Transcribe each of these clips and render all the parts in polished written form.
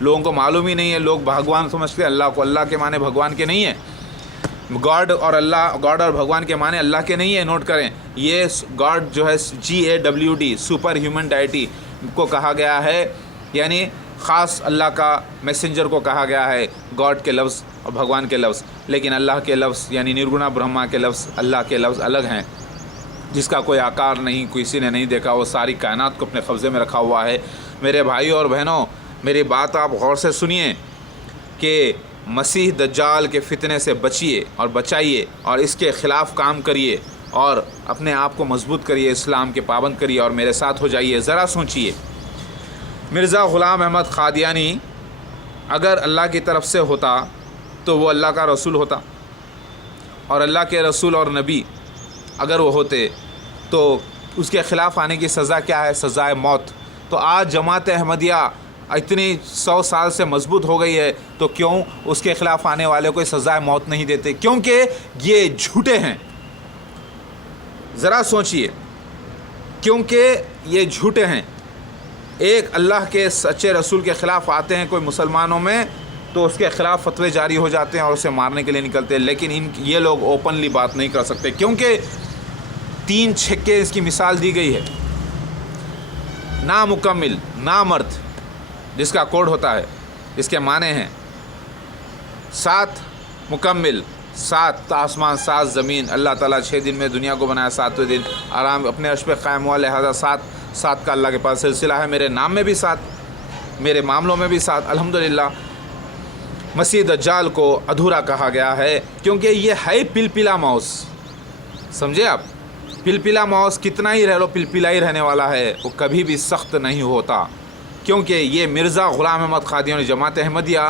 لوگوں کو معلوم ہی نہیں ہے، لوگ بھگوان سمجھتے ہیں اللہ کو، اللہ کے معنی بھگوان کے نہیں ہیں، گاڈ اور بھگوان کے معنی اللہ کے نہیں ہے۔ نوٹ کریں، یہ گاڈ جو ہے GAWD سپر ہیومن ڈائٹی کو کہا گیا ہے، یعنی خاص اللہ کا میسنجر کو کہا گیا ہے گاڈ کے لفظ اور بھگوان کے لفظ، لیکن اللہ کے لفظ یعنی نرگنا برہما کے لفظ، اللہ کے لفظ الگ ہیں، جس کا کوئی آکار نہیں، کسی نے نہیں دیکھا، وہ ساری کائنات کو اپنے قبضے میں رکھا ہوا ہے۔ میرے بھائیوں اور بہنوں، میری بات آپ غور سے سنیے کہ مسیح دجال کے فتنے سے بچیے اور بچائیے اور اس کے خلاف کام کریے اور اپنے آپ کو مضبوط کریے، اسلام کے پابند کریے اور میرے ساتھ ہو جائیے۔ ذرا سوچیے، مرزا غلام احمد قادیانی اگر اللہ کی طرف سے ہوتا تو وہ اللہ کا رسول ہوتا، اور اللہ کے رسول اور نبی اگر وہ ہوتے تو اس کے خلاف آنے کی سزا کیا ہے؟ سزائے موت۔ تو آج جماعت احمدیہ اتنی 100 سال سے مضبوط ہو گئی ہے تو کیوں اس کے خلاف آنے والے کو سزائے موت نہیں دیتے؟ کیونکہ یہ جھوٹے ہیں۔ ذرا سوچئے، کیونکہ یہ جھوٹے ہیں۔ ایک اللہ کے سچے رسول کے خلاف آتے ہیں کوئی مسلمانوں میں تو اس کے خلاف فتوے جاری ہو جاتے ہیں اور اسے مارنے کے لیے نکلتے ہیں، لیکن یہ لوگ اوپنلی بات نہیں کر سکتے کیونکہ 3 چھکے اس کی مثال دی گئی ہے۔ نامکمل، نامرد جس کا کوڈ ہوتا ہے، اس کے معنی ہیں 7 مکمل، 7 آسمان 7 زمین۔ اللہ تعالیٰ 6 دن میں دنیا کو بنایا، 7ویں دن آرام اپنے عرش پہ قائم ہوا، لہذا 7 کا اللہ کے پاس سلسلہ ہے۔ میرے نام میں بھی 7، میرے معاملوں میں بھی 7۔ الحمدللہ مسیح دجال کو ادھورا کہا گیا ہے کیونکہ یہ ہے پلپلا ماؤس۔ سمجھے آپ؟ پلپلا ماؤس کتنا ہی رہ لو پلپلا ہی رہنے والا ہے، وہ کبھی بھی سخت نہیں ہوتا، کیونکہ یہ مرزا غلام احمد قادیانی جماعت احمدیہ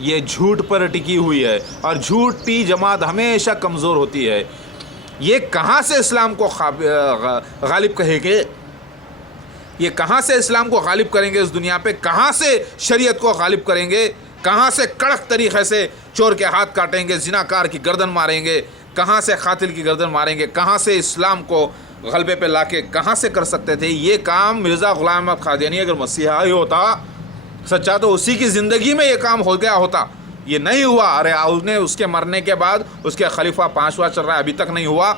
یہ جھوٹ پر ٹکی ہوئی ہے، اور جھوٹی جماعت ہمیشہ کمزور ہوتی ہے۔ یہ کہاں سے اسلام کو غالب کہے گے؟ یہ کہاں سے اسلام کو غالب کریں گے اس دنیا پہ؟ کہاں سے شریعت کو غالب کریں گے؟ کہاں سے کڑک طریقے سے چور کے ہاتھ کاٹیں گے، زناکار کی گردن ماریں گے، کہاں سے قاتل کی گردن ماریں گے؟ کہاں سے اسلام کو غلبے پہ لا کے کہاں سے کر سکتے تھے؟ یہ کام مرزا غلام احمد قادیانی اگر مسیحا ہی ہوتا سچا تو اسی کی زندگی میں یہ کام ہو گیا ہوتا، یہ نہیں ہوا۔ ارے اس کے مرنے کے بعد اس کے خلیفہ 5واں چل رہا ہے، ابھی تک نہیں ہوا،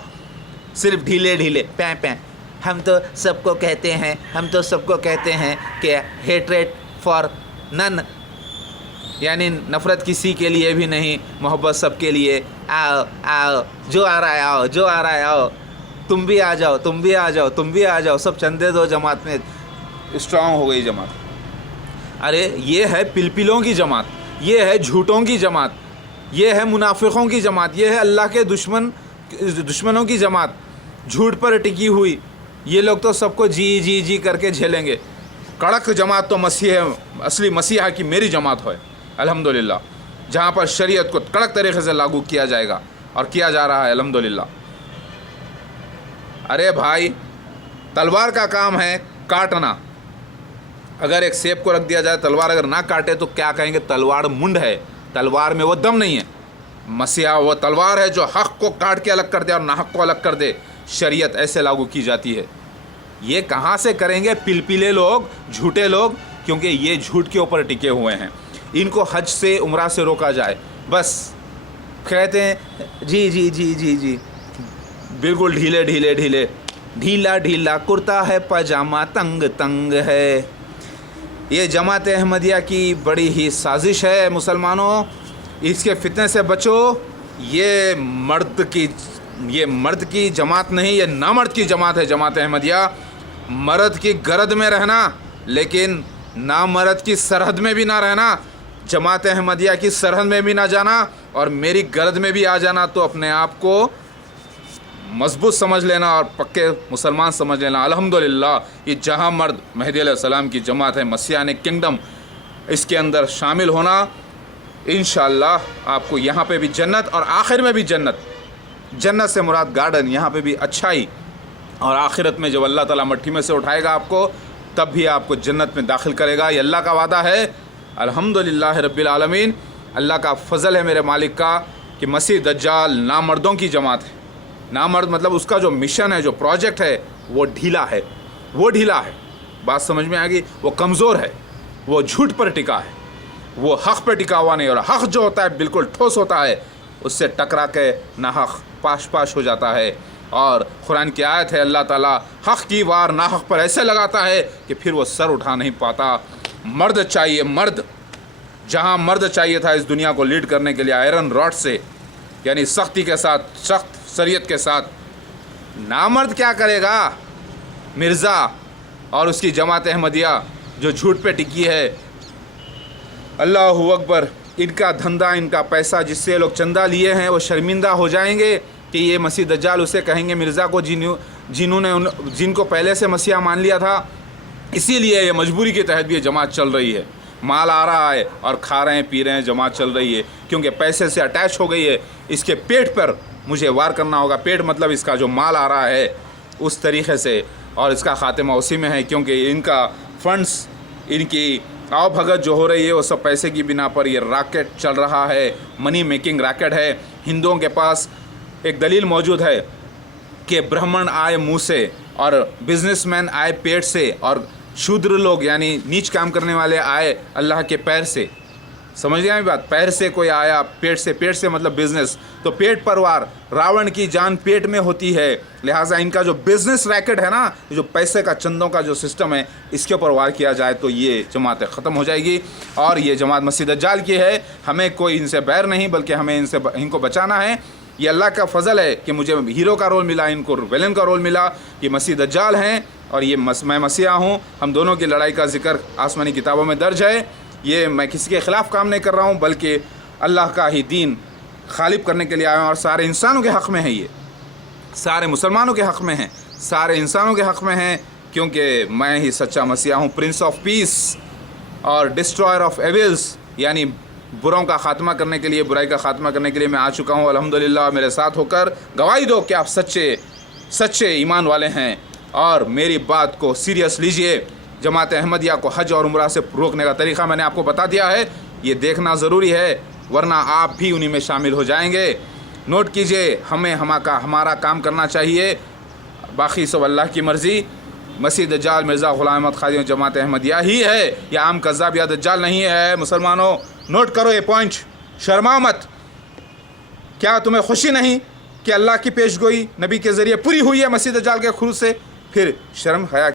صرف ڈھیلے پیں ہم تو سب کو کہتے ہیں کہ ہیٹریٹ فار نن، یعنی نفرت کسی کے لیے بھی نہیں، محبت سب کے لیے۔ آؤ جو آ رہا ہے آؤ، تم بھی آ جاؤ، سب چندے دو، جماعت میں اسٹرانگ ہو گئی جماعت۔ ارے یہ ہے پلپلوں کی جماعت، یہ ہے جھوٹوں کی جماعت، یہ ہے منافقوں کی جماعت، یہ ہے اللہ کے دشمنوں کی جماعت، جھوٹ پر ٹکی ہوئی۔ یہ لوگ تو سب کو جی کر کے جھیلیں گے۔ کڑک جماعت تو اصلی مسیحا کی میری جماعت ہے الحمدللہ، جہاں پر شریعت کو کڑک طریقے سے لاگو کیا جائے گا اور کیا جا رہا ہے الحمدللہ۔ ارے بھائی، تلوار کا کام ہے کاٹنا۔ اگر ایک سیب کو رکھ دیا جائے، تلوار اگر نہ کاٹے تو کیا کہیں گے؟ تلوار منڈ ہے، تلوار میں وہ دم نہیں ہے۔ مسیحا وہ تلوار ہے جو حق کو کاٹ کے الگ کر دے اور ناحق کو الگ کر دے۔ شریعت ایسے لاگو کی جاتی ہے۔ یہ کہاں سے کریں گے پلپلے لوگ، جھوٹے لوگ؟ کیونکہ یہ جھوٹ کے اوپر ٹکے ہوئے ہیں۔ ان کو حج سے عمرہ سے روکا جائے، بس کہتے ہیں جی بالکل ڈھیلا کرتا ہے، پاجامہ تنگ ہے۔ یہ جماعت احمدیہ کی بڑی ہی سازش ہے مسلمانوں، اس کے فتنے سے بچو۔ یہ مرد کی جماعت نہیں، یہ نامرد کی جماعت ہے جماعت احمدیہ۔ مرد کی گرد میں رہنا لیکن نامرد کی سرحد میں بھی نہ رہنا، جماعت احمدیہ کی سرحد میں بھی نہ جانا اور میری گرد میں بھی آ جانا، تو اپنے آپ کو مضبوط سمجھ لینا اور پکے مسلمان سمجھ لینا۔ الحمدللہ یہ جہاں مرد مہدی علیہ السلام کی جماعت ہے، مسیحانہ کنگڈم، اس کے اندر شامل ہونا، انشاءاللہ آپ کو یہاں پہ بھی جنت اور آخر میں بھی جنت سے مراد گارڈن، یہاں پہ بھی اچھائی، اور آخرت میں جب اللہ تعالیٰ مٹھی میں سے اٹھائے گا آپ کو، تب بھی آپ کو جنت میں داخل کرے گا۔ یہ اللہ کا وعدہ ہے الحمدللہ رب العالمین۔ اللہ کا فضل ہے میرے مالک کا کہ مسیح دجال نامردوں کی جماعت ہے۔ نامرد مطلب اس کا جو مشن ہے، جو پروجیکٹ ہے، وہ ڈھیلا ہے۔ بات سمجھ میں آ گئی؟ وہ کمزور ہے، وہ جھوٹ پر ٹکا ہے۔ وہ حق پہ ٹکا ہوا نہیں، اور حق جو ہوتا ہے بالکل ٹھوس ہوتا ہے، اس سے ٹکرا کے ناحق پاش پاش ہو جاتا ہے۔ اور قرآن کی آیت ہے، اللہ تعالیٰ حق کی وار ناحق پر ایسے لگاتا ہے کہ پھر وہ سر اٹھا نہیں پاتا۔ مرد چاہیے، مرد، جہاں مرد چاہیے تھا اس دنیا کو لیڈ کرنے کے لیے آئرن راڈ سے، یعنی سختی کے ساتھ، سخت شریعت کے ساتھ، نامرد کیا کرے گا؟ مرزا اور اس کی جماعت احمدیہ جو جھوٹ پہ ٹکی ہے، اللہ اکبر، ان کا دھندا، ان کا پیسہ جس سے لوگ چندہ لیے ہیں، وہ شرمندہ ہو جائیں گے کہ یہ مسیح دجال اسے کہیں گے، مرزا کو، جن کو پہلے سے مسیحا مان لیا تھا۔ اسی لیے یہ مجبوری کے تحت بھی یہ جماعت چل رہی ہے، مال آ رہا ہے اور کھا رہے ہیں، پی رہے ہیں، جماعت چل رہی ہے، کیونکہ پیسے سے اٹیچ ہو گئی ہے۔ اس کے پیٹ پر مجھے وار کرنا ہوگا، پیٹ مطلب اس کا جو مال آ رہا ہے اس طریقے سے، اور اس کا خاتمہ اسی میں ہے، کیونکہ ان کا فنڈز، ان کی آؤ بھگت جو ہو رہی ہے وہ سب پیسے کی بنا پر یہ راکٹ چل رہا ہے، منی میکنگ راکٹ ہے۔ ہندوؤں کے پاس ایک دلیل موجود ہے کہ برہمن آئے منہ سے اور بزنس مین آئے پیٹ سے، اور شودر لوگ یعنی نیچ کام کرنے والے آئے اللہ کے پیر سے۔ سمجھ گئے بات؟ پیر سے کوئی آیا، پیٹ سے، پیٹ سے مطلب بزنس، تو پیٹ پر وار، راون کی جان پیٹ میں ہوتی ہے، لہٰذا ان کا جو بزنس ریکٹ ہے نا، جو پیسے کا، چندوں کا جو سسٹم ہے، اس کے اوپر وار کیا جائے تو یہ جماعت ختم ہو جائے گی۔ اور یہ جماعت مسیح دجال کی ہے، ہمیں کوئی ان سے بیر نہیں، بلکہ ہمیں ان کو بچانا ہے۔ یہ اللہ کا فضل ہے کہ مجھے ہیرو کا رول ملا، ان کو ویلن کا رول ملا۔ یہ مسیح دجال ہیں اور یہ میں مسیحا ہوں، ہم دونوں کی لڑائی کا ذکر آسمانی کتابوں میں درج ہے۔ یہ میں کسی کے خلاف کام نہیں کر رہا ہوں، بلکہ اللہ کا ہی دین غالب کرنے کے لیے آیا ہوں، اور سارے انسانوں کے حق میں ہے، یہ سارے مسلمانوں کے حق میں ہیں، سارے انسانوں کے حق میں ہیں، کیونکہ میں ہی سچا مسیحا ہوں، پرنس آف پیس اور ڈسٹرائر آف ایولز، یعنی بروں کا خاتمہ کرنے کے لیے، برائی کا خاتمہ کرنے کے لیے میں آ چکا ہوں۔ الحمدللہ میرے ساتھ ہو کر گواہی دو کہ آپ سچے ایمان والے ہیں، اور میری بات کو سیریس لیجئے۔ جماعت احمدیہ کو حج اور عمرہ سے روکنے کا طریقہ میں نے آپ کو بتا دیا ہے، یہ دیکھنا ضروری ہے، ورنہ آپ بھی انہی میں شامل ہو جائیں گے۔ نوٹ کیجئے، ہمیں ہمارا کام کرنا چاہیے، باقی سب اللہ کی مرضی۔ مسیح دجال مرزا غلام احمد قادری جماعت احمدیہ ہی ہے، یا عام کذاب یا دجال نہیں ہے۔ مسلمانوں نوٹ کرو یہ پوائنٹ، شرماؤ مت۔ کیا تمہیں خوشی نہیں کہ اللہ کی پیش گوئی نبی کے ذریعے پوری ہوئی ہے مسیح دجال کے خروج سے؟ پھر شرم حیا